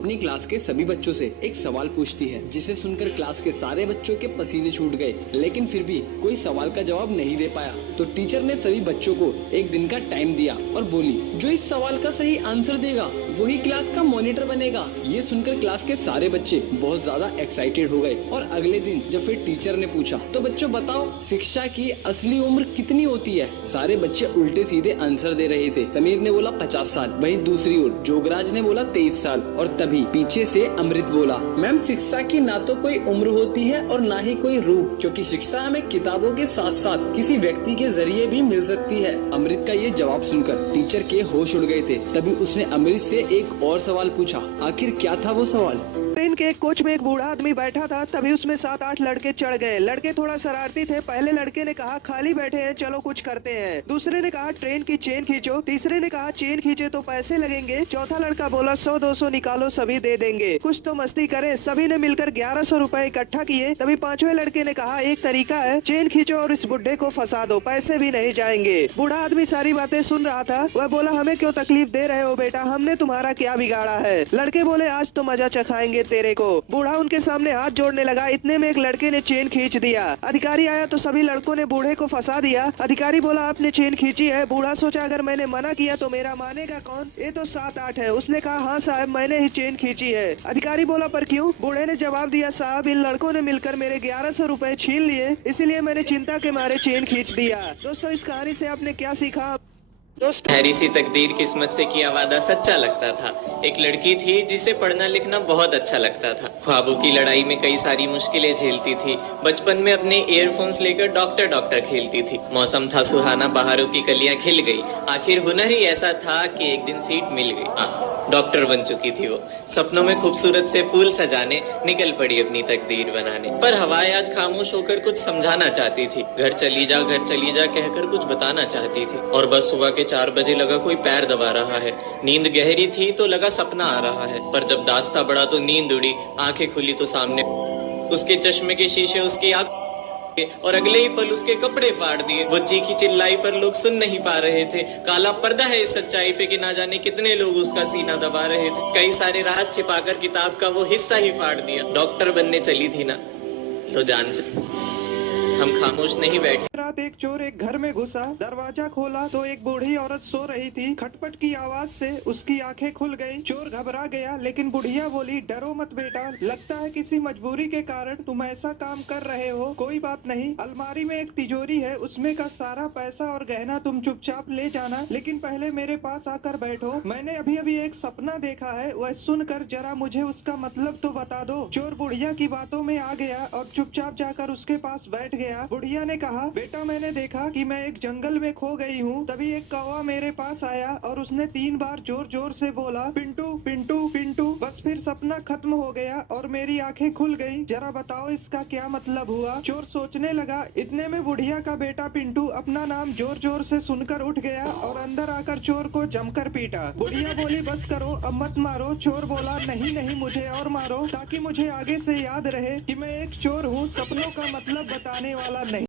अपनी क्लास के सभी बच्चों से एक सवाल पूछती है, जिसे सुनकर क्लास के सारे बच्चों के पसीने छूट गए, लेकिन फिर भी कोई सवाल का जवाब नहीं दे पाया। तो टीचर ने सभी बच्चों को एक दिन का टाइम दिया और बोली, जो इस सवाल का सही आंसर देगा वही क्लास का मॉनिटर बनेगा। ये सुनकर क्लास के सारे बच्चे बहुत ज्यादा एक्साइटेड हो गए। और अगले दिन जब फिर टीचर ने पूछा, तो बच्चों बताओ शिक्षा की असली उम्र कितनी होती है? सारे बच्चे उल्टे सीधे आंसर दे रहे थे। समीर ने बोला 50 साल, वहीं दूसरी ओर जोगराज ने बोला 23 साल और तभी पीछे से अमृत बोला, मैम शिक्षा की ना तो कोई उम्र होती है और ना ही कोई रूप, क्योंकि शिक्षा हमें किताबों के साथ साथ किसी व्यक्ति के जरिए भी मिल सकती है। अमृत का ये जवाब सुनकर टीचर के होश उड़ गए थे। तभी उसने अमृत से एक और सवाल पूछा। आखिर क्या था वो सवाल? ट्रेन के एक कोच में एक बूढ़ा आदमी बैठा था। तभी उसमें 7-8 लड़के चढ़ गए। लड़के थोड़ा शरारती थे। पहले लड़के ने कहा, खाली बैठे हैं, चलो कुछ करते हैं। दूसरे ने कहा, ट्रेन की चेन खींचो। तीसरे ने कहा, चेन खींचे तो पैसे लगेंगे। चौथा लड़का बोला, 100-200 निकालो, सभी दे देंगे, कुछ तो मस्ती करें। सभी ने मिलकर 1100 रुपए इकट्ठा किए। तभी पांचवें लड़के ने कहा, एक तरीका है, चेन खींचो और इस बुढ़े को फंसा दो, पैसे भी नहीं जाएंगे। बूढ़ा आदमी सारी बातें सुन रहा था। वह बोला, हमें क्यों तकलीफ दे रहे हो बेटा, हमने तुम्हारा क्या बिगाड़ा है? लड़के बोले, आज तो मजा चखाएंगे तेरे को। बूढ़ा उनके सामने हाथ जोड़ने लगा। इतने में एक लड़के ने चेन खींच दिया। अधिकारी आया तो सभी लड़कों ने बूढ़े को फंसा दिया। अधिकारी बोला, आपने चेन खींची है? बूढ़ा सोचा, अगर मैंने मना किया तो मेरा मानेगा कौन? ये तो 7-8 है। उसने कहा, हाँ साहब, मैंने ही चेन खींची है। अधिकारी बोला, पर क्यों? बूढ़े ने जवाब दिया, साहब इन लड़कों ने मिलकर मेरे 1100 रुपए छीन लिए, इसीलिए मैंने चिंता के मारे चेन खींच दिया। दोस्तों, इस कहानी से आपने क्या सीखा? हैरी सी तकदीर किस्मत से किया वादा सच्चा लगता था। एक लड़की थी जिसे पढ़ना लिखना बहुत अच्छा लगता था। ख्वाबों की लड़ाई में कई सारी मुश्किलें झेलती थी। बचपन में अपने ईयरफोन्स लेकर डॉक्टर खेलती थी। मौसम था सुहाना, बहारों की कलियां खिल गई। आखिर हुनर ही ऐसा था कि एक दिन सीट मिल गई। डॉक्टर बन चुकी थी वो। सपनों में खूबसूरत से फूल सजाने निकल पड़ी अपनी तकदीर बनाने। पर हवाएं आज खामोश होकर कुछ समझाना चाहती थी। घर चली जा कहकर कुछ बताना चाहती थी। और बस सुबह के 4 बजे लगा कोई पैर दबा रहा है। नींद गहरी थी तो लगा सपना आ रहा है। पर जब दास्ता बढ़ा तो नींद उड़ी। आंखें खुली तो सामने उसके चश्मे के शीशे उसकी आंख और अगले ही पल उसके कपड़े फाड़ दिए। वो चीखी चिल्लाई पर लोग सुन नहीं पा रहे थे। काला पर्दा है इस सच्चाई पे कि ना जाने कितने लोग उसका सीना दबा रहे थे। कई सारे राज छिपाकर किताब का वो हिस्सा ही फाड़ दिया। डॉक्टर बनने चली थी ना, लो जान से हम खामोश नहीं बैठे। रात एक चोर एक घर में घुसा। दरवाजा खोला तो एक बूढ़ी औरत सो रही थी। खटपट की आवाज से उसकी आंखें खुल गईं। चोर घबरा गया, लेकिन बुढ़िया बोली, डरो मत बेटा, लगता है किसी मजबूरी के कारण तुम ऐसा काम कर रहे हो। कोई बात नहीं, अलमारी में एक तिजोरी है, उसमें का सारा पैसा और गहना तुम चुपचाप ले जाना, लेकिन पहले मेरे पास आकर बैठो। मैंने अभी अभी एक सपना देखा है, वह सुनकर जरा मुझे उसका मतलब तो बता दो। चोर बुढ़िया की बातों में आ गया और चुपचाप जाकर उसके पास बैठ गया। बुढ़िया ने कहा, बेटा मैंने देखा कि मैं एक जंगल में खो गई हूँ। तभी एक कौवा मेरे पास आया और उसने 3 बार जोर जोर से बोला, पिंटू पिंटू पिंटू। बस फिर सपना खत्म हो गया और मेरी आंखें खुल गईं। जरा बताओ इसका क्या मतलब हुआ? चोर सोचने लगा। इतने में बुढ़िया का बेटा पिंटू अपना नाम जोर जोर से सुनकर उठ गया और अंदर आकर चोर को जमकर पीटा। बुढ़िया बोली, बस करो, अब मत मारो। चोर बोला, नहीं नहीं, मुझे और मारो, ताकि मुझे आगे से याद रहे कि मैं एक चोर हूँ, सपनों का मतलब बताने वाला नहीं।